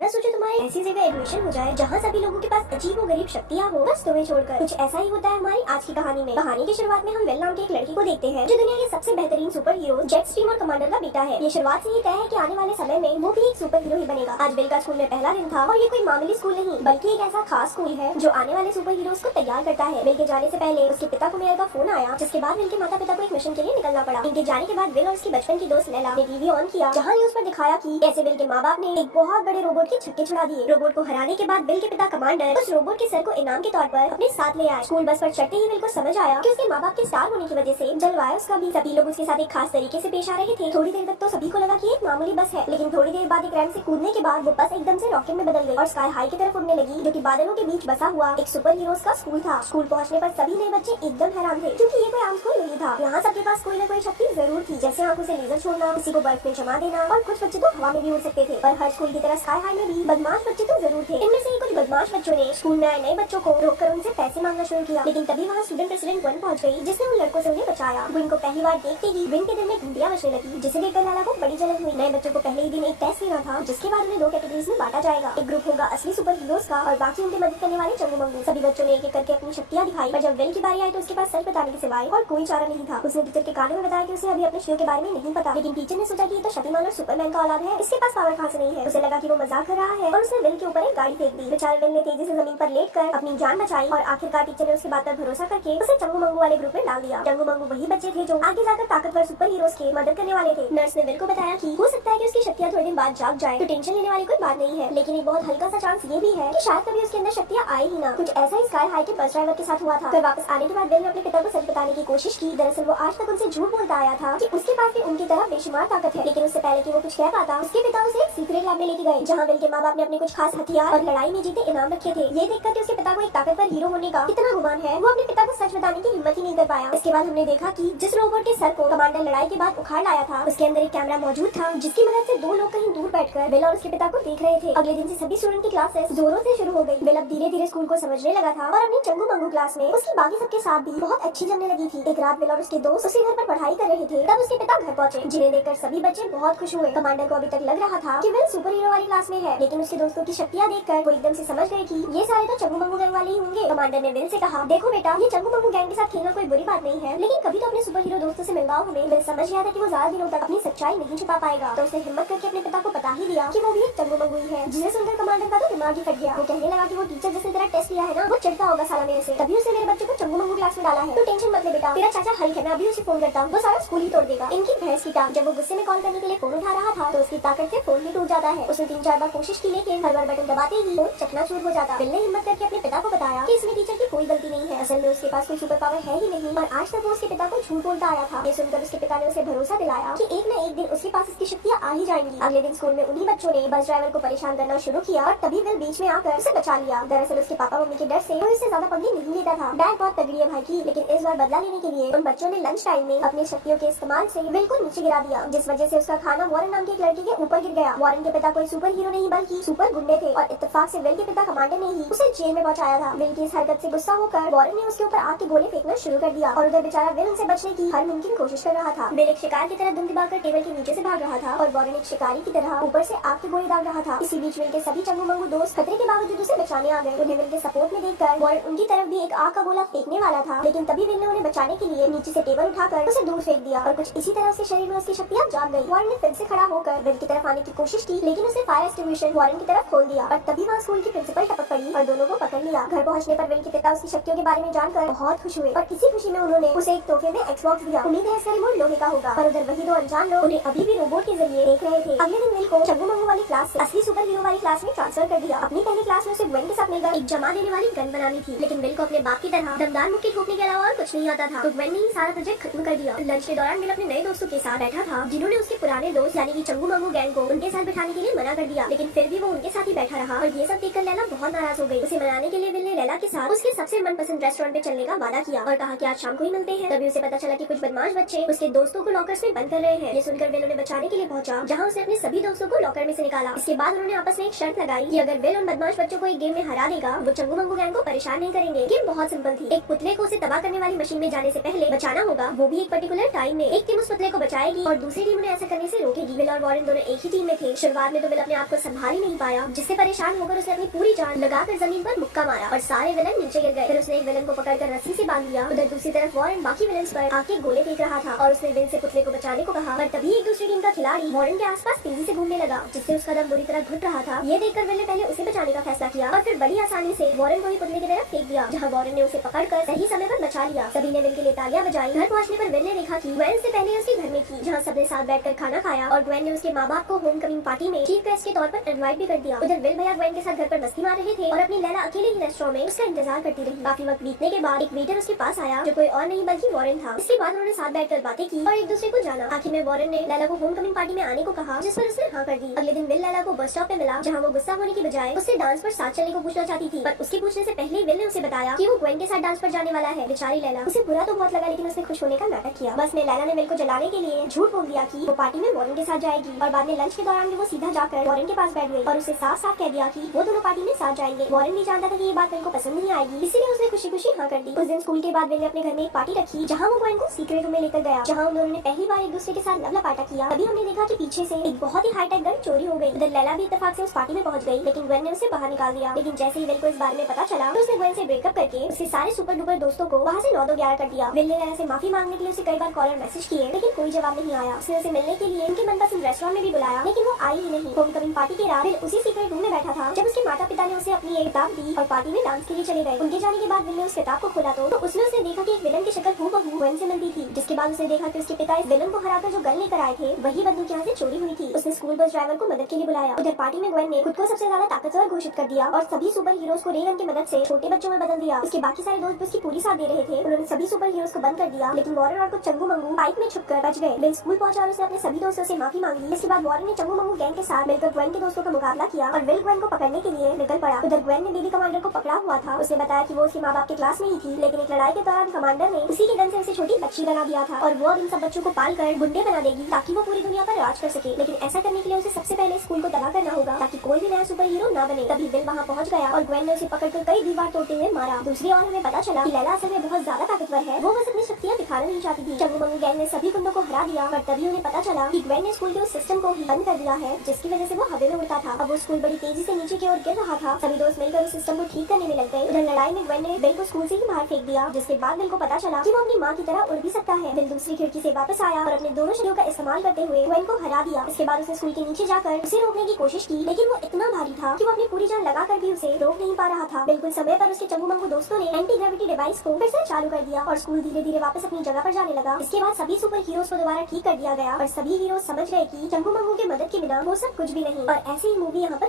मैं सोचो तुम्हारी ऐसी जगह एडमिशन हो जाए जहाँ सभी लोगों के पास अजीब व गरीब शक्तियाँ हो, बस तुम्हें छोड़कर। कुछ ऐसा ही होता है हमारी आज की कहानी में। कहानी की शुरुआत में हम वेल नाम के एक लड़की को देखते हैं जो दुनिया के सबसे बेहतरीन सुपर हीरो जेट स्ट्रीम और कमांडर का बेटा है। ये शुरुआत से ही तय है कि आने वाले समय में वो भी एक सुपर हीरो ही बनेगा। आज वेल का स्कूल में पहला दिन था और ये कोई मामूली स्कूल नहीं बल्कि एक ऐसा खास स्कूल है जो आने वाले सुपर हीरोज को तैयार करता है। वेल के जाने से पहले उसके पिता को मेयर का फोन आया, जिसके बाद वेल के माता पिता को एक मिशन के लिए निकलना पड़ा। इनके जाने के बाद वेल और उसकी बचपन की दोस्त लैला ने टीवी ऑन किया, जहाँ न्यूज पर दिखाया कि कैसे वेल के माँ बाप ने एक बहुत बड़े रोबोट के छक्के छुड़ा दिए। रोबोट को हराने के बाद वेल के पिता कमांडर उस रोबोट के सर को इनाम के तौर पर अपने साथ ले आए। स्कूल बस पर चढ़ते ही वेल को समझ आया कि उसके माँ बाप के स्टार होने की वजह से जलवायु उसका भी। सभी लोग उसके साथ एक खास तरीके से पेश आ रहे थे। थोड़ी देर तक तो सभी को लगा कि एक मामूली बस है, लेकिन थोड़ी देर बाद एक रैंप से कूदने के बाद वो बस एकदम से रॉकेट में बदल गई और स्काई हाई की तरफ उड़ने लगी, जो कि बादलों के बीच बसा हुआ एक सुपर हीरोज का स्कूल था। स्कूल पहुंचने पर सभी नए बच्चे एकदम हैरान थे, क्योंकि ये कोई आम स्कूल नहीं था। यहाँ सबके पास कोई न कोई शक्ति जरूर थी, जैसे आंखों से लेजर छोड़ना, किसी को बर्फ में जमा देना और कुछ बच्चे तो हवा में भी उड़ सकते थे। पर हर स्कूल की तरह स्काई हाई में भी बदमाश बच्चे तो जरूर थे। इनमें से कुछ बदमाश बच्चों ने स्कूल में आए नए बच्चों को रोककर उनसे पैसे मांगना शुरू किया, लेकिन तभी वहाँ स्टूडेंट प्रेसिडेंट गन पहुंच गई, जिसने उन लड़कों से उन्हें बचाया। विन को पहली बार देखते ही विन के दिल में घंटियां बजने लगी, जिसे देखकर लैला को बड़ी जलन हुई। नए बच्चों को पहले ही दिन एक टेस्ट लेना था, जिसके बाद उन्हें दो कैटेगरीज में बांटा जाएगा। एक ग्रुप होगा असली सुपर हीरोज का और बाकी उनकी मदद करने वाले चंगू मंगू। सभी बच्चों ने एक एक करके अपनी शक्तियां दिखाई, पर जब विन की बारी आई तो उसके पास सच बताने के सिवाय और कोई चारा नहीं था। उसने टीचर के कानों में बताया कि उसे अभी अपने शो के बारे में नहीं पता, लेकिन टीचर ने सोचा कि ये तो शक्तिमान और सुपरमैन का औलाद है, इसके पास पावर कहाँ से नहीं है। उसे लगा कि वो मजाक कर रहा है और उसने विन के ऊपर एक गाड़ी फेंक दी। बेचारे विन ने तेजी से जमीन पर लेटकर अपनी जान बचाई और आखिरकार टीचर ने उसकी बात पर भरोसा करके उसे चंगू मंगू वाले ग्रुप में डाल दिया। चंगू मंगू वही बच्चे थे जो आगे जाकर ताकतवर सुपर हीरोज के मदद करने वाले थे। नर्स ने विल को बताया कि हो सकता है कि उसकी शक्तियां थोड़े दिन बाद जाग जाए, तो टेंशन लेने वाली कोई बात नहीं है, लेकिन एक बहुत हल्का सा चांस ये भी है कि शायद कभी उसके अंदर शक्तियां आए ही ना। कुछ ऐसा ही स्काई हाई के बस ड्राइवर के साथ हुआ था। फिर वापस आने के बाद विल ने अपने पिता को सच बताने की कोशिश की। दरअसल वो आज तक उनसे झूठ बोलता आया था कि उसके पास भी उनकी तरह बेशुमार ताकत है, लेकिन उससे पहले कि वो कुछ कह पाता, उसके पिता उसे एक सीक्रेट लैब में लेके गए, जहाँ विल के माँ बाप ने अपने कुछ खास हथियार और लड़ाई में जीते इनाम रखे थे। ये देखकर कि उसके पिता को एक ताकतवर हीरो होने का कितना गुमान है, वो अपने पिता को सच बताने की हिम्मत ही नहीं कर पाया। इसके बाद हमने देखा कि जिस रोबोट के सर को कमांडर लड़ाई के बाद उखाड़ लाया था, उसके अंदर एक कैमरा मौजूद था, जिसकी मदद से दो लोग कहीं दूर बैठकर विल और उसके पिता को देख रहे थे। अगले दिन से सभी स्टूडेंट की क्लासेस जोरों से शुरू हो गई। विल अब धीरे धीरे स्कूल को समझने लगा था और अपनी चंगू मंगू क्लास में उसकी बाकी सबके साथ भी बहुत अच्छी जमने लगी थी। एक रात विल और उसके दोस्त उसी घर पर पढ़ाई कर रहे थे, तब उसके पिता घर पहुंचे, जिन्हें देखकर सभी बच्चे बहुत खुश हुए। कमांडर को अभी तक लग रहा था कि विल सुपर हीरो वाली क्लास में है, लेकिन उसके दोस्तों की शक्तियां देखकर वो एकदम से समझ गए कि ये सारे तो चंगू मंगू गैंग वाले ही होंगे। कमांडर ने विल से कहा, देखो बेटा, ये चंगू मंगू गैंग के साथ खेलना कोई बुरी बात नहीं है, लेकिन कभी तो अपने सुपर हीरो दोस्तों से मिलवाओ हमें। विल समझ गया था कि वो ज्यादा दिनों तक अपनी सच्चाई नहीं छुपा पाएगा, तो उसने हिम्मत करके अपने पिता को बता ही दिया कि वो भी एक चंगू मंगू ही है। जिसे सुनकर कमांडर का तो दिमाग ही फट गया। वो कहने लगा कि वो टीचर जिसने तेरा टेस्ट लिया है ना, वो चिढ़ता होगा साला मेरे से, तभी उसने मेरे बच्चे को चंगू मंगू क्लास में डाला है। तो टेंशन मत ले बेटा, तेरा चाचा हल्क है, मैं अभी उसे फोन करता हूँ, वो सारा स्कूल ही तोड़ देगा। इनकी भैंस की टांग। जब वो गुस्से में कॉल करने के लिए फोन उठा रहा था तो उसकी ताकत से फोन ही टूट जाता है। उसने 3-4 बार कोशिश की, लेकिन हर बार बटन दबाते ही फोन चकनाचूर हो जाता। विल ने हिम्मत करके अपने पिता को बताया कि इसमें टीचर की कोई गलती नहीं है, असल में उसके पास कोई सुपर पावर है ही नहीं, और आज तक वो उसके पिता को झूठ बोलता आया था। ये सुनकर उसके पिता ने उसे भरोसा दिलाया कि एक न एक दिन उसके पास इसकी शक्तियां आ ही जाएंगी। अगले दिन स्कूल में उन्हीं बच्चों ने बस ड्राइवर को परेशान करना शुरू किया और तभी विल बीच में आकर उसे बचा लिया। दरअसल उसके पापा मम्मी के डर से वो इससे ज्यादा पंगे नहीं लेता था। डैड बहुत तगड़ी है भाई की, लेकिन इस बार बदला लेने के लिए उन बच्चों ने लंच टाइम में अपनी शक्तियों के इस्तेमाल से विल को नीचे गिरा दिया, जिस वजह से उसका खाना वॉरेन नाम के एक लड़के के ऊपर गिर गया। वॉरेन के पिता कोई सुपर हीरो नहीं बल्कि सुपर गुंडे थे, और इत्तेफाक से विल के पिता कमांडर ने ही उसे जेल में पहुंचाया था। विल की इस हरकत से गुस्सा होकर वॉरेन ने उसके ऊपर आग के गोले फेंकना शुरू कर दिया, और उधर बेचारा विल उनसे बचने की हर मुमकिन कोशिश कर रहा था। विल एक शिकार की तरह दुम दबाकर टेबल के नीचे से भाग रहा था और वॉरेन एक शिकारी की तरह ऊपर से आग के गोले दाग रहा था। इसी बीच विल के सभी चंगू मंगू दोस्त खतरे के बावजूद उसे बचाने आ गए। उन्हें विल के सपोर्ट में देखकर वॉरेन उनकी तरफ भी एक आग का गोला फेंकने वाला था, लेकिन तभी विल ने उन्हें बचाने के लिए नीचे से टेबल उठाकर उसे दूर फेंक दिया, और कुछ इसी तरह उसके शरीर में उसकी शक्तियां जाग गई। वॉरेन ने फिर से खड़ा होकर विल की तरफ आने की कोशिश की, लेकिन उसे फायर एक्सटिंग्विशर वॉरेन की तरफ खोल दिया, और तभी वहाँ स्कूल की प्रिंसिपल टपक पड़ी और दोनों को पकड़ लिया। घर पहुंचने पर विल के पिता उसकी शक्तियों के बारे में जानकर बहुत खुश हुए, और इसी खुशी में उन्होंने उसे एक तोहफे में एक्सबॉक्स दिया। उम्मीद है इसका रिमोट लोहे का होगा, पर उधर वही दो अनजान लोग उन्हें अभी भी रोबोट के जरिए देख रहे थे। अगले दिन विल को चंगू मंगू वाली क्लास से असली सुपर हीरो वाली क्लास में ट्रांसफर कर दिया। अपनी पहली क्लास में उसे ग्वेन के साथ मिलकर एक जमा देने वाली गन बनानी थी, लेकिन विल को अपने बाप की तरह दमदार मुक्के ठोकने के अलावा और कुछ नहीं आता था, तो ग्वेन ने ही सारा प्रोजेक्ट खत्म कर दिया। लंच के दौरान विल अपने नए दोस्तों के साथ बैठा था, जिन्होंने उसके पुराने दोस्त यानी कि चंगू मंगू गैंग को उनके साथ बैठाने के लिए मना कर दिया, लेकिन फिर भी वो उनके साथ ही बैठा रहा, और ये सब देखकर लैला बहुत नाराज हो गई। उसे मनाने के लिए विल ने लैला के साथ उसके सबसे मनपसंद रेस्टोरेंट पे चलने का वादा किया और कहा कि आज शाम को ही मिलते हैं। तभी उसे पता चला कि कुछ बदमाश बच्चे उसके दोस्तों को लॉकर्स में बंद कर रहे हैं। ये सुनकर विल उन्हें बचाने के लिए पहुंचा, जहाँ उसने अपने सभी दोस्तों को लॉकर में से निकाला। इसके बाद उन्होंने आपस में एक शर्त लगाई कि अगर विल उन बदमाश बच्चों को एक गेम में हरा देगा, वो चंगू मंगू गैंग को परेशान नहीं करेंगे। गेम बहुत सिंपल थी। एक पुतले को उसे तबाह करने वाली मशीन में जाने से पहले बचाना होगा, वो भी एक पर्टिकुलर टाइम में। एक टीम उस पुतले को बचाएगी और दूसरी टीम उन्हें ऐसा करने से रोकेगी। विल और वॉरेन दोनों एक ही टीम में थे। शुरुआत में तो विल अपने आप को संभाल ही नहीं पाया, जिससे परेशान होकर उसने अपनी पूरी जान लगाकर जमीन पर मुक्का मारा और सारे विलन नीचे गिर गए। फिर उसने एक विलन को पकड़कर रस्सी से बांध लिया। उधर दूसरी तरफ वॉरेन बाकी विलन्स पर आके गोले फेंक रहा था और उसने विल से पुतले को बचाने को कहा, पर तभी एक दूसरी टीम का खिलाड़ी वॉरेन के आसपास तेजी से घूमने लगा, जिससे उसका दम बुरी तरह घुट रहा था। ये देखकर विल ने पहले उसे बचाने का फैसला किया और फिर बड़ी आसानी से वॉरेन को ही पुतले की तरफ फेंक दिया, जहाँ वॉरेन ने उसे पकड़कर सही समय पर बचा लिया। सभी ने विल के लिए तालियां बजाई। घर पहुंचने पर विल ने देखा कि ग्वेन से पहले उसके घर में थी, जहाँ सबने साथ बैठकर खाना खाया और ग्वेन ने उसके माँ बाप को होम कमिंग पार्टी में चीफ गेस्ट के तौर पर इनवाइट भी कर दिया। उधर विल भैया ग्वेन के साथ घर पर मस्ती मार रहे थे और अपनी लैला अकेले ही रेस्टोरेंट में उसका इंतजार करती रही। काफी वक्त बीतने के बाद एक वेटर उसके पास आया, जो कोई और नहीं बल्कि वॉरेन था। इसके बाद उन्होंने साथ बैठकर बातें की और एक दूसरे को जाना। आखिर में वॉरेन ने लैला को होम कमिंग पार्टी में आने को कहा, जिस पर उसने हाँ कर दी। अगले दिन विल लैला को बस स्टॉप पे मिला, जहाँ वो गुस्सा होने की बजाय उससे डांस पर साथ चलने को पूछना चाहती थी, पर उसके पूछने से पहले विल ने उसे बताया कि वो ग्वेन के साथ डांस पर जाने वाला है। बेचारी लैला, उसे बुरा तो बहुत लगा, लेकिन उसने खुश होने का नाटक किया। बस में लैला ने विल को जलाने के लिए झूठ बोल दिया कि वो पार्टी में वॉरेन के साथ जाएगी और बाद में लंच के दौरान वो सीधा जाकर वॉरेन के पास बैठ गई और उसे साफ साफ कह दिया कि वो दोनों पार्टी में साथ जाएंगे। वॉरेन भी जानता था कि ये बात विल को पसंद नहीं आएगी, इसीलिए उसने खुशी खुशी हाँ कर दी। उस दिन स्कूल के बाद विल ने अपने घर में एक पार्टी रखी, जहाँ वो ग्वेन को सीक्रेट रूम में लेकर गया, जहाँ उन्होंने पहली बार एक दूसरे के साथ लवलपाटा किया। तभी हमने देखा कि पीछे से एक बहुत ही हाईटेक गन चोरी हो गई। उधर लैला भी इत्तेफाक से उस पार्टी में पहुंच गई, लेकिन ग्वेन ने उसे बाहर निकाल दिया। लेकिन जैसे ही विल को इस बारे में पता चला, तो उसने ग्वेन से ब्रेकअप करके उसके सारे सुपर डुपर दोस्तों को वहाँ से 9-2-11 कर दिया। विल ने लैला से माफी मांगने के लिए उसे कई बार कॉल और मैसेज किए, लेकिन कोई जवाब नहीं आया। उसने उसे मिलने के लिए उनके मनपसंद रेस्टोरेंट में भी बुलाया, लेकिन वो आई ही नहीं। होम कमिंग पार्टी के रात विल उसी सीक्रेट रूम में बैठा था, जब उसके माता पिता ने उसे अपनी एक किताब दी और पार्टी में डांस के लिए चले गए। उनके जाने के बाद विल ने उस किताब को खोला तो उसमें उसने देखा कि एक विलन की शक्ल हूबहू ग्वेन से मिलती थी। जिसके बाद उसने देखा कि उसके पिता इस विलन को हराकर जो गन लेकर आए थे, वही बंदूक यहाँ से चोरी हुई थी। उसने स्कूल बस ड्राइवर को मदद के लिए बुलाया। उधर पार्टी में ग्वेन ने खुद को सबसे ज्यादा ताकतवर घोषित कर दिया और सभी सुपर हीरोज को रे गन की मदद से छोटे बच्चों में बदल दिया। उसके बाकी सारे दोस्त उसकी पूरी साथ दे रहे थे। उन्होंने सभी सुपर हीरोज को बंद कर दिया, लेकिन वॉरेन और कुछ चंगू मंगू बाइक में छुपकर बच गए। विल स्कूल पहुंचा और उसने अपने सभी दोस्तों से माफी मांगी। इसके बाद वॉरेन ने चंगू मंगू गैंग के साथ मिलकर ग्वेन के दोस्तों का मुकाबला किया और विल ग्वेन को पकड़ने के लिए निकल पड़ा। उधर ग्वेन ने बेबी कमांडर को पकड़ा हुआ था। उसने बताया कि वो उसके माँ बाप के क्लास में ही थी, लेकिन एक लड़ाई के दौरान कमांडर ने उसी के गन से उसे छोटी बच्ची बना दिया था और वो अब इन सब बच्चों को पाल कर गुंडे बना देगी, ताकि वो पूरी दुनिया पर राज कर सके। लेकिन ऐसा करने के लिए उसे सबसे पहले स्कूल को तबाह करना होगा, ताकि कोई भी नया सुपर हीरो ना बने। तभी विल वहाँ पहुँच गया और ग्वेन ने उसे पकड़कर कई दीवार तोड़ते हुए मारा। दूसरी ओर हमें पता चला कि लैला असल में बहुत ज्यादा ताकतवर है, वो बस अपनी शक्तियाँ दिखाना नहीं चाहती थी। चंगू मंगू गैंग ने सभी गुंडों को हरा दिया, पर तभी उन्हें पता चला कि ग्वेन ने स्कूल के उस सिस्टम को ही बंद कर दिया है, जिसकी वजह से वो हवा में उड़ता था। अब वो स्कूल बड़ी तेजी से नीचे की ओर गिर रहा था। सभी दोस्त मिलकर उस सिस्टम को ठीक करने में लग गए। उधर लड़ाई में ग्वेन ने विल को स्कूल से ही बाहर फेंक दिया, जिसके बाद विल को पता चला कि वो अपनी माँ की तरह उड़ भी सकता है। विल दूसरी खिड़की से वापस आया और अपने दोनों शरीरों का इस्तेमाल करते हुए ग्वेन को हरा दिया। इसके बाद उसने स्कूल के नीचे जाकर उसे रोकने की कोशिश की, लेकिन वो इतना भारी था कि वो अपनी पूरी जान लगाकर भी उसे रोक नहीं पा रहा था। बिल्कुल समय पर उसके चंगू मंगू दोस्तों ने एंटी ग्रेविटी डिवाइस को फिर से चालू कर दिया और स्कूल धीरे धीरे वापस अपनी जगह पर जाने लगा। इसके बाद सभी सुपर हीरोज को दोबारा ठीक कर दिया गया और सभी हीरोज समझ गए कि चंगू मंगू के मदद के बिना वो सब कुछ भी नहीं। और ऐसी ही मूवी यहाँ पर